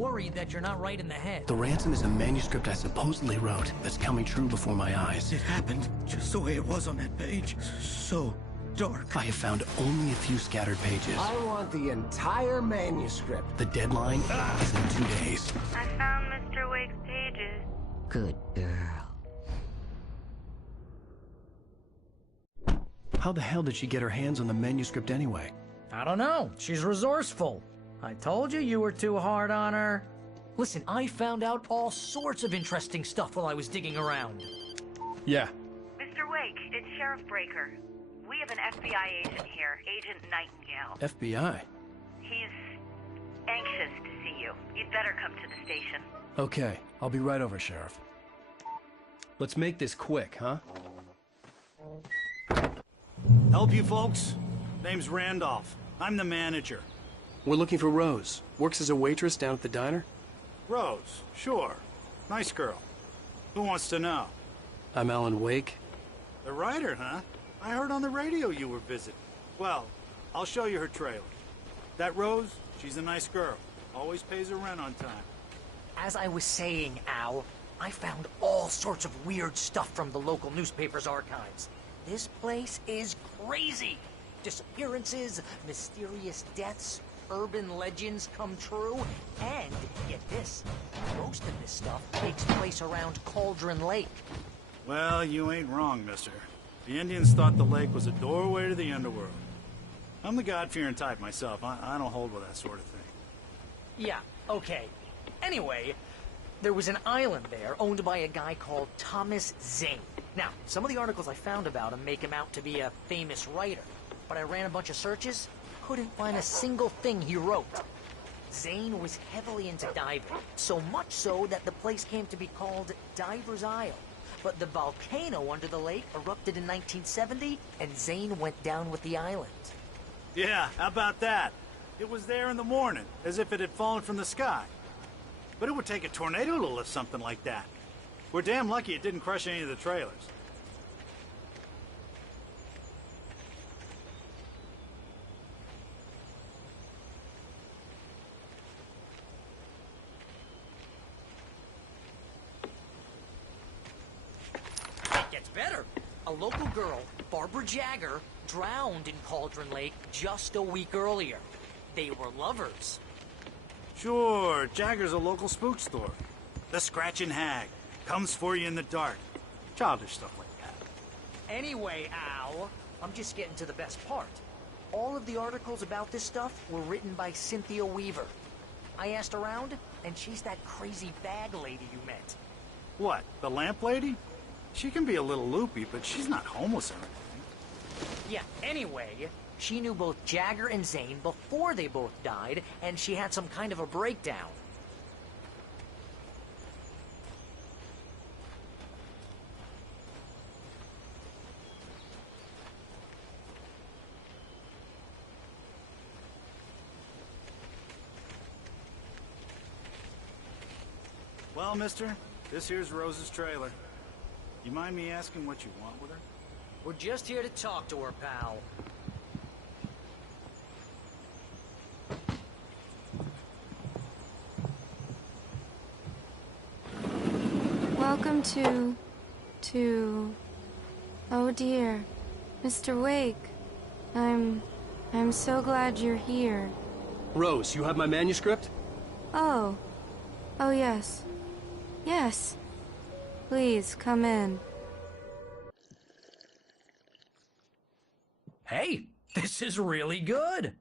worried that you're not right in the head. The ransom is a manuscript I supposedly wrote that's coming true before my eyes. It happened just the way it was on that page. So dark. I have found only a few scattered pages. I want the entire manuscript. The deadline is in 2 days. I found Mr. Wake's pages. Good girl. How the hell did she get her hands on the manuscript anyway? I don't know. She's resourceful. I told you were too hard on her. Listen, I found out all sorts of interesting stuff while I was digging around. Yeah. Mr. Wake, it's Sheriff Breaker. We have an FBI agent here, Agent Nightingale. FBI? He's anxious to see you. You'd better come to the station. Okay, I'll be right over, Sheriff. Let's make this quick, huh? Help you folks? Name's Randolph. I'm the manager. We're looking for Rose. Works as a waitress down at the diner. Rose, sure. Nice girl. Who wants to know? I'm Alan Wake. The writer, huh? I heard on the radio you were visiting. Well, I'll show you her trailer. That Rose, she's a nice girl. Always pays her rent on time. As I was saying, Al, I found all sorts of weird stuff from the local newspaper's archives. This place is crazy. Disappearances, mysterious deaths, urban legends come true, and, get this, most of this stuff takes place around Cauldron Lake. Well, you ain't wrong, mister. The Indians thought the lake was a doorway to the underworld. I'm the God-fearing type myself. I don't hold with that sort of thing. Yeah, okay. Anyway, there was an island there owned by a guy called Thomas Zane. Now, some of the articles I found about him make him out to be a famous writer, but I ran a bunch of searches, couldn't find a single thing he wrote. Zane was heavily into diving, so much so that the place came to be called Diver's Isle. But the volcano under the lake erupted in 1970, and Zane went down with the island. Yeah, how about that? It was there in the morning, as if it had fallen from the sky. But it would take a tornado to lift something like that. We're damn lucky it didn't crush any of the trailers. It gets better. A local girl, Barbara Jagger, drowned in Cauldron Lake just a week earlier. They were lovers. Sure, Jagger's a local spook store. The Scratching Hag. Comes for you in the dark. Childish stuff like that. Anyway, Al, I'm just getting to the best part. All of the articles about this stuff were written by Cynthia Weaver. I asked around, and she's that crazy bag lady you met. What, the lamp lady? She can be a little loopy, but she's not homeless or anything. Yeah, anyway, she knew both Jagger and Zane before they both died, and she had some kind of a breakdown. Well, mister, this here's Rose's trailer. You mind me asking what you want with her? We're just here to talk to her, pal. Welcome to... Oh dear, Mr. Wake. I'm so glad you're here. Rose, you have my manuscript? Oh. Oh yes. Yes. Please, come in. Hey, this is really good.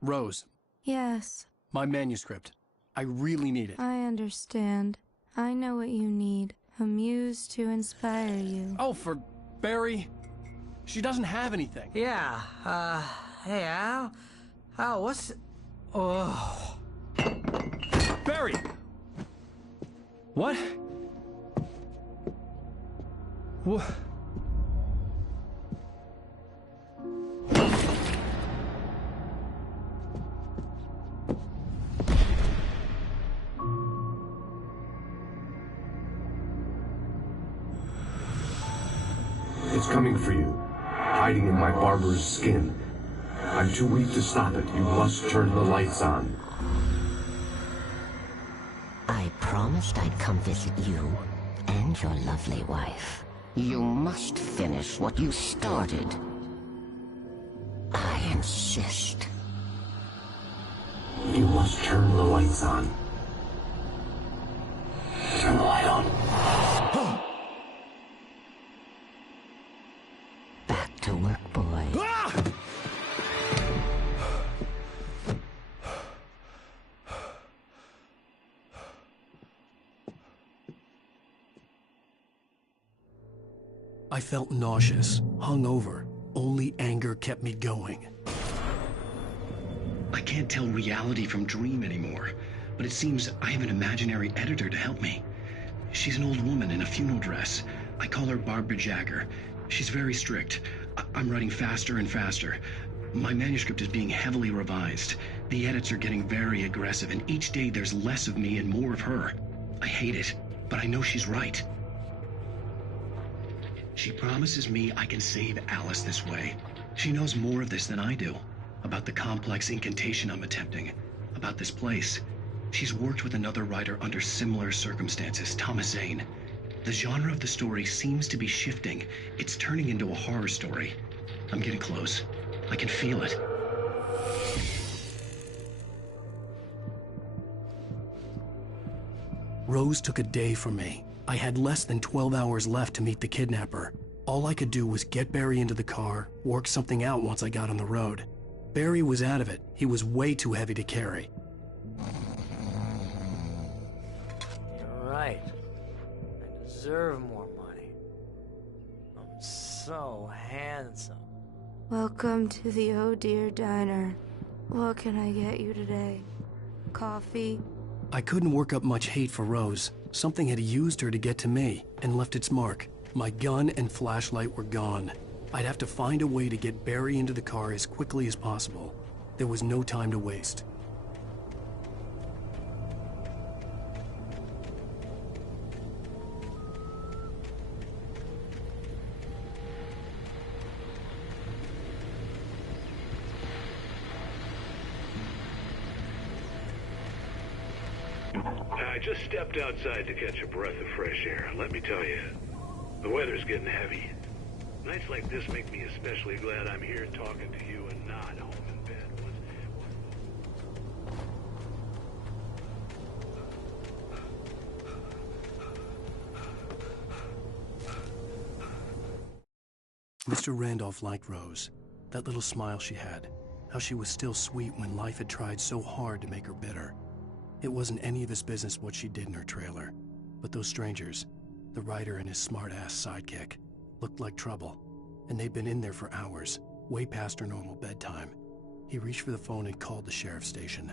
Rose, Yes, my manuscript. I really need it. I understand. I know what you need. A muse to inspire you. Oh, for Barry. She doesn't have anything. Yeah, hey, Al? Al, what's... Oh... Barry! What? What? It's coming for you, hiding in my barber's skin. I'm too weak to stop it. You must turn the lights on. I promised I'd come visit you and your lovely wife. You must finish what you started. I insist. You must turn the lights on. Turn the light on. Back to work, boy. I felt nauseous, hungover. Only anger kept me going. I can't tell reality from dream anymore, but it seems I have an imaginary editor to help me. She's an old woman in a funeral dress. I call her Barbara Jagger. She's very strict. I'm writing faster and faster. My manuscript is being heavily revised. The edits are getting very aggressive, and each day there's less of me and more of her. I hate it, but I know she's right. She promises me I can save Alice this way. She knows more of this than I do. About the complex incantation I'm attempting. About this place. She's worked with another writer under similar circumstances, Thomas Zane. The genre of the story seems to be shifting. It's turning into a horror story. I'm getting close. I can feel it. Rose took a day from me. I had less than 12 hours left to meet the kidnapper. All I could do was get Barry into the car, work something out once I got on the road. Barry was out of it. He was way too heavy to carry. You're right. I deserve more money. I'm so handsome. Welcome to the Oh Dear Diner. What can I get you today? Coffee? I couldn't work up much hate for Rose. Something had used her to get to me and left its mark. My gun and flashlight were gone. I'd have to find a way to get Barry into the car as quickly as possible. There was no time to waste. I just stepped outside to catch a breath of fresh air. Let me tell you, the weather's getting heavy. Nights like this make me especially glad I'm here talking to you and not home in bed. Mr. Randolph liked Rose. That little smile she had. How she was still sweet when life had tried so hard to make her bitter. It wasn't any of his business what she did in her trailer. But those strangers, the writer and his smart-ass sidekick, looked like trouble. And they'd been in there for hours, way past her normal bedtime. He reached for the phone and called the sheriff's station.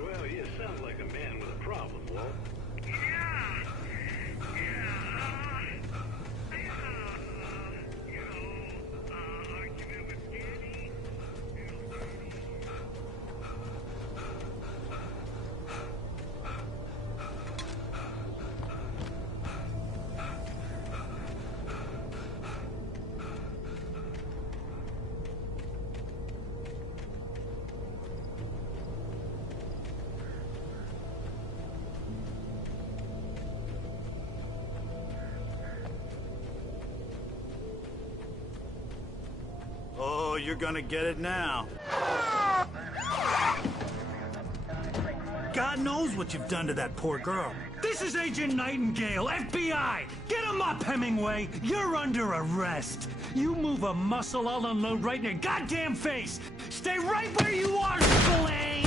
Well, you sound like a man with a problem, Walt. Oh, you're gonna get it now. God knows what you've done to that poor girl. This is Agent Nightingale, FBI! Get him up, Hemingway! You're under arrest! You move a muscle, I'll unload right in your goddamn face! Stay right where you are, Spillane!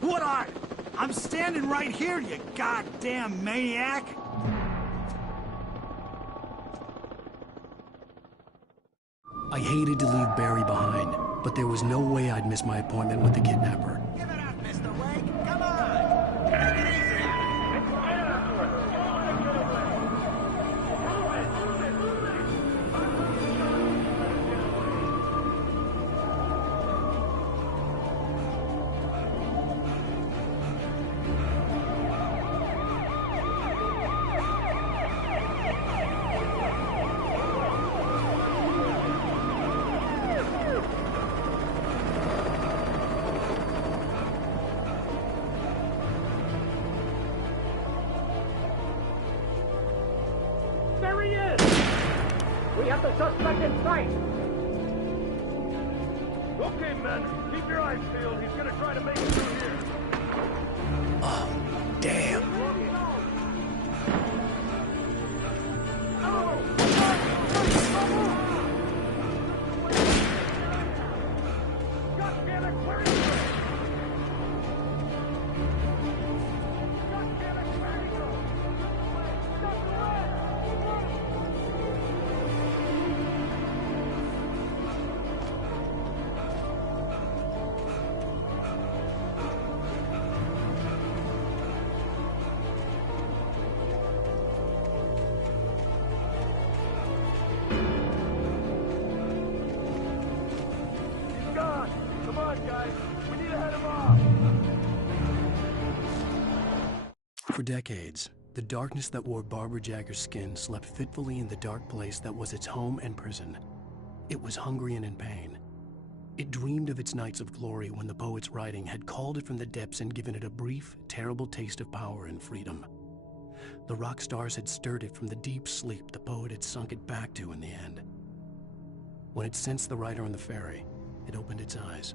What are? I'm standing right here, you goddamn maniac! I hated to leave Barry behind, but there was no way I'd miss my appointment with the kidnapper. Give it up, Mr. Wake. Come on. Take it easy. We have the suspect in sight! Okay, men. Keep your eyes peeled. He's gonna try to make it through here. Oh, damn. God damn it, where is he? God damn it, where is he? For decades, the darkness that wore Barbara Jagger's skin slept fitfully in the dark place that was its home and prison. It was hungry and in pain. It dreamed of its nights of glory when the poet's writing had called it from the depths and given it a brief, terrible taste of power and freedom. The rock stars had stirred it from the deep sleep the poet had sunk it back to in the end. When it sensed the writer on the ferry, it opened its eyes.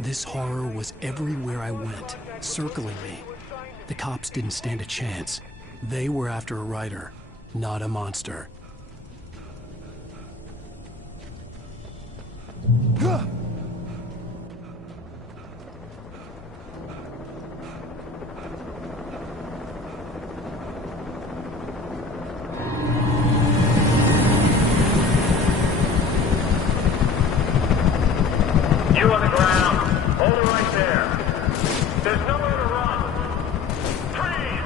This horror was everywhere I went, circling me. The cops didn't stand a chance. They were after a writer, not a monster. You on the ground. Hold it right there. There's nowhere to run. Freeze!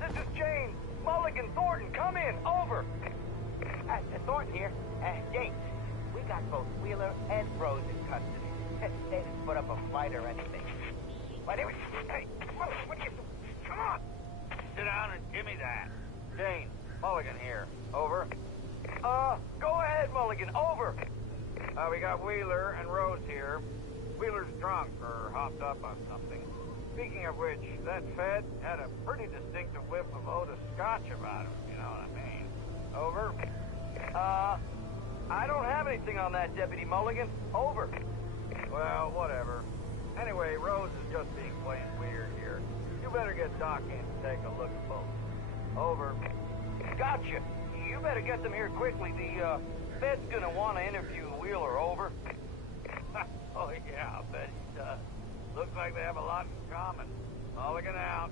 This is James. Mulligan, Thornton, come in. Over. Thornton here. James, we got both Wheeler and Rose in custody. They didn't put up a fight or anything. But anyway, hey, come on. Sit down and give me that. James, Mulligan here. Over. Go ahead, Mulligan. Over. We got Wheeler and Rose here. Wheeler's drunk or hopped up on something. Speaking of which, that Fed had a pretty distinctive whiff of Otis Scotch about him, you know what I mean? Over. I don't have anything on that, Deputy Mulligan. Over. Well, whatever. Anyway, Rose is just being plain weird here. You better get Doc in to take a look at both. Over. Gotcha. You better get them here quickly. The Fed's gonna want to interview Wheeler. Over. Oh, yeah, I bet he does. Looks like they have a lot in common. Mulligan out.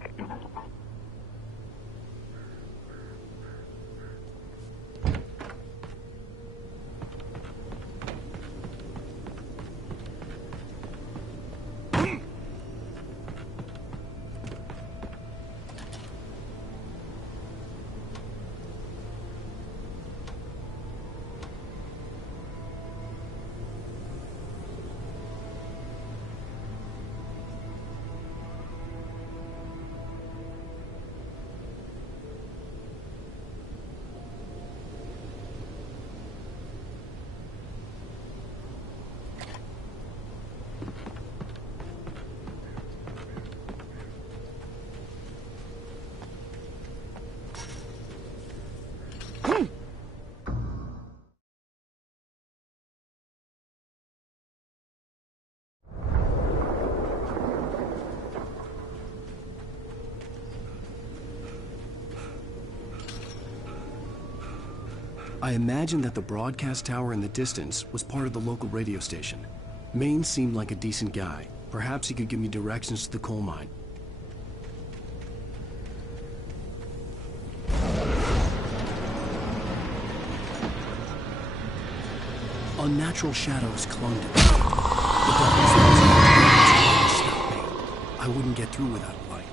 I imagined that the broadcast tower in the distance was part of the local radio station. Maine seemed like a decent guy. Perhaps he could give me directions to the coal mine. Unnatural shadows clung to me. The darkness was snap me. I wouldn't get through without a light.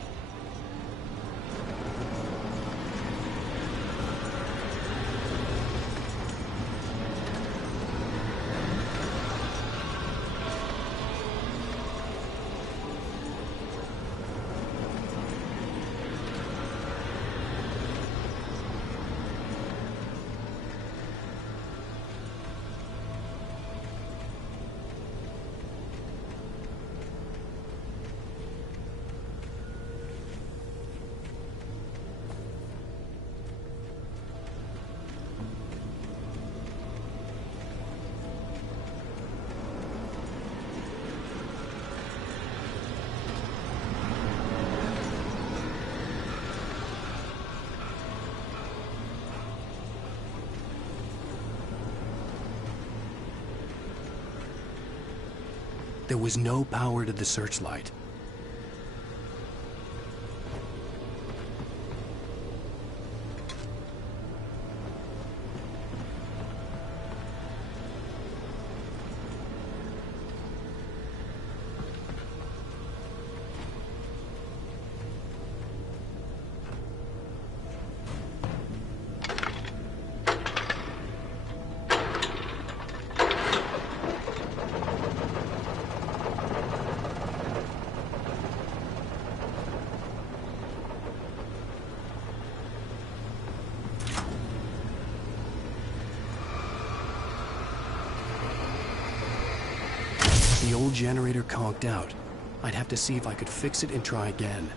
There was no power to the searchlight. the old generator conked out, I'd have to see if I could fix it and try again.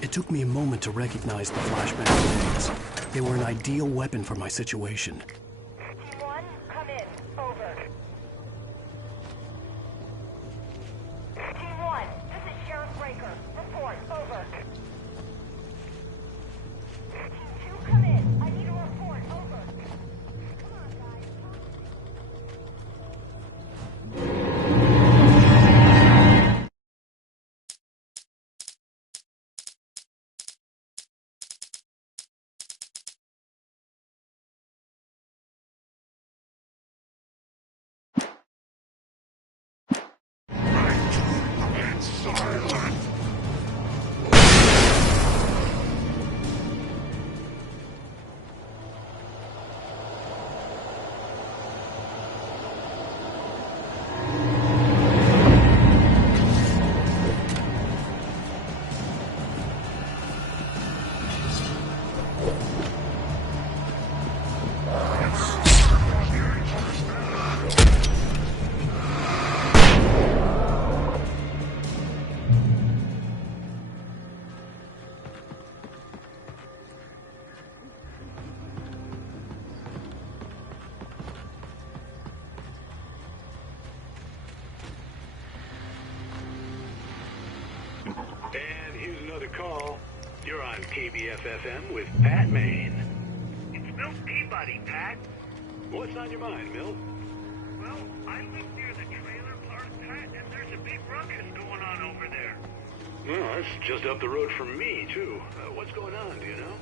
It took me a moment to recognize the flashbang grenades. They were an ideal weapon for my situation. T1, come in. Over. T1, this is Sheriff Breaker. Report. Over. T2, come in. I need a report. Over. Come on, guys. Inside. another call. You're on KBF-FM with Pat Maine. It's Milt Peabody, Pat. What's on your mind, Milt? Well, I live near the trailer park, Pat, and there's a big ruckus going on over there. Well, that's just up the road from me, too. What's going on, do you know?